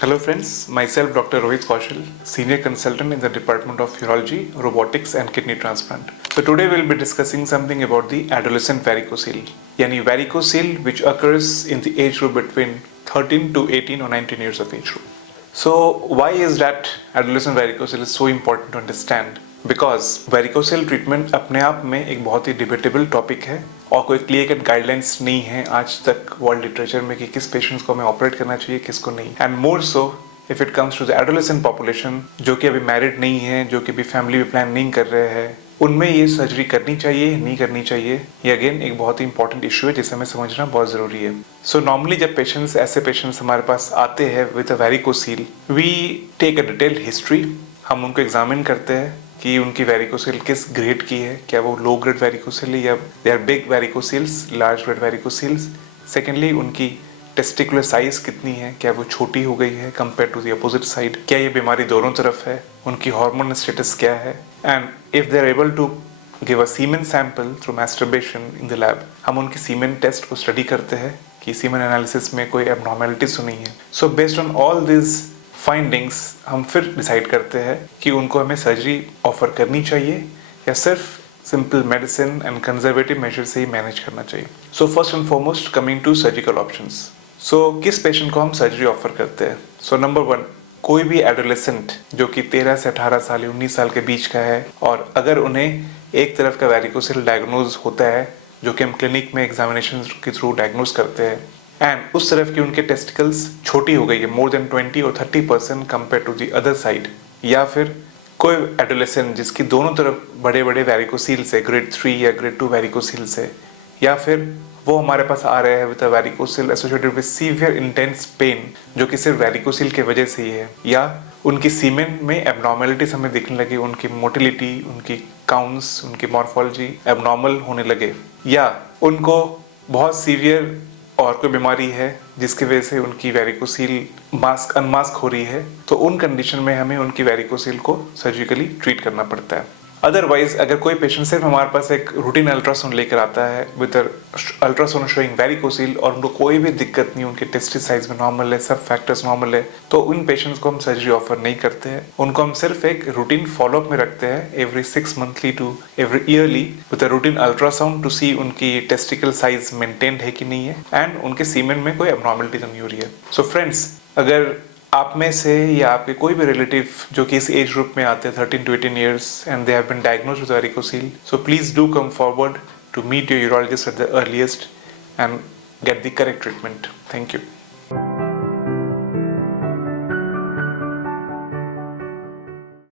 Hello friends, myself Dr. Rohit Kaushal, Senior Consultant in the Department of Urology, Robotics and Kidney Transplant. So today we'll be discussing something about the adolescent varicocele. Yani varicocele which occurs in the age group between 13 to 18 or 19 years of age group. So why is that adolescent varicocele is so important to understand? Because varicocele treatment अपने आप में एक बहुत ही debatable topic है और कोई clear cut guidelines नहीं है आज तक वर्ल्ड लिटरेचर में कि किस पेशेंट्स को हमें ऑपरेट करना चाहिए किसको नहीं. And more so if it comes to the adolescent population जो कि अभी मैरिड नहीं है, जो कि अभी फैमिली भी प्लान नहीं कर रहे हैं, उनमें ये सर्जरी करनी चाहिए नहीं करनी चाहिए, ये अगेन एक बहुत ही इंपॉर्टेंट इशू है जिसे हमें समझना बहुत ज़रूरी है. सो नॉर्मली जब ऐसे पेशेंट्स हमारे पास आते हैं with a varicocele, we take a detailed history. हम उनको एग्जामिन करते हैं कि उनकी वेरिकोसेल किस ग्रेड की है, क्या वो लो ग्रेड वेरिकोसेल है या they are big varicoceles, large grade varicoceles. Secondly उनकी टेस्टिकुलर साइज कितनी है, क्या वो छोटी हो गई है compare to the opposite side, क्या ये बीमारी दोनों तरफ है, उनकी हार्मोन स्टेटस क्या है. And if they are able to give a semen sample through masturbation in the lab, हम उनकी सीमेन टेस्ट को स्टडी करते हैं कि सीमेन एनालिसिस में कोई एबनॉर्मेलिटीज तो नहीं है. So based on all this findings हम फिर डिसाइड करते हैं कि उनको हमें सर्जरी ऑफर करनी चाहिए या सिर्फ simple medicine and conservative major से ही मैनेज करना चाहिए. So first and foremost coming to surgical options. So किस पेशेंट को हम सर्जरी ऑफर करते हैं? सो नंबर 1, कोई भी एडोलेसेंट जो कि 13 से 18 साल या 19 साल के बीच का है और अगर उन्हें एक तरफ का वेरिकोसेल डायग्नोज होता है जो कि हम क्लिनिक में एग्जामिनेशन के थ्रू डायग्नोज करते हैं एंड उस तरफ की उनके टेस्टिकल्स छोटी हो गई है मोर देन 20 और 30% compare to the other side, या फिर कोई एडोलेसेंट जिसकी दोनों तरफ बड़े बड़े वेरिकोसील्स है, ग्रेड 3 या ग्रेड 2 वेरिकोसील्स है, या फिर वो हमारे पास आ रहे हैं with a varicocele associated with severe intense pen जो कि सिर्फ वेरिकोसील की वजह से ही है, या उनकी सीमेन में एबनॉर्मेलिटीज हमें दिखने लगी, उनकी मोटिलिटी, उनकी काउंट्स, उनकी मॉर्फोलॉजी एबनॉर्मल होने लगे, या उनको बहुत सीवियर और कोई बीमारी है जिसकी वजह से उनकी वेरिकोसील अनमास्क हो रही है, तो उन कंडीशन में हमें उनकी वेरिकोसील को सर्जिकली ट्रीट करना पड़ता है. अदरवाइज अगर कोई पेशेंट सिर्फ हमारे पास एक रूटीन अल्ट्रासाउंड लेकर आता है विद अल्ट्रासाउंड शोइंग वेरिकोसील और उनको कोई भी दिक्कत नहीं, उनके टेस्टिस साइज में नॉर्मल है, सब फैक्टर्स नॉर्मल है, तो उन पेशेंट्स को हम सर्जरी ऑफर नहीं करते हैं. उनको हम सिर्फ एक रूटीन फॉलोअप में रखते हैं every 6 monthly to every yearly with a routine ultrasound to see उनकी टेस्टिकल साइज मेंटेन्ड है कि नहीं है एंड उनके सीमेन में कोई एबनॉर्मलिटी तो नहीं हो रही है. सो फ्रेंड्स, अगर आप में से या आपके कोई भी रिलेटिव जो कि इस एज ग्रुप में आते हैं 13 to 18 years and they have been diagnosed with varicocele, so please do come forward to meet your urologist at the earliest and get the correct treatment. Thank you.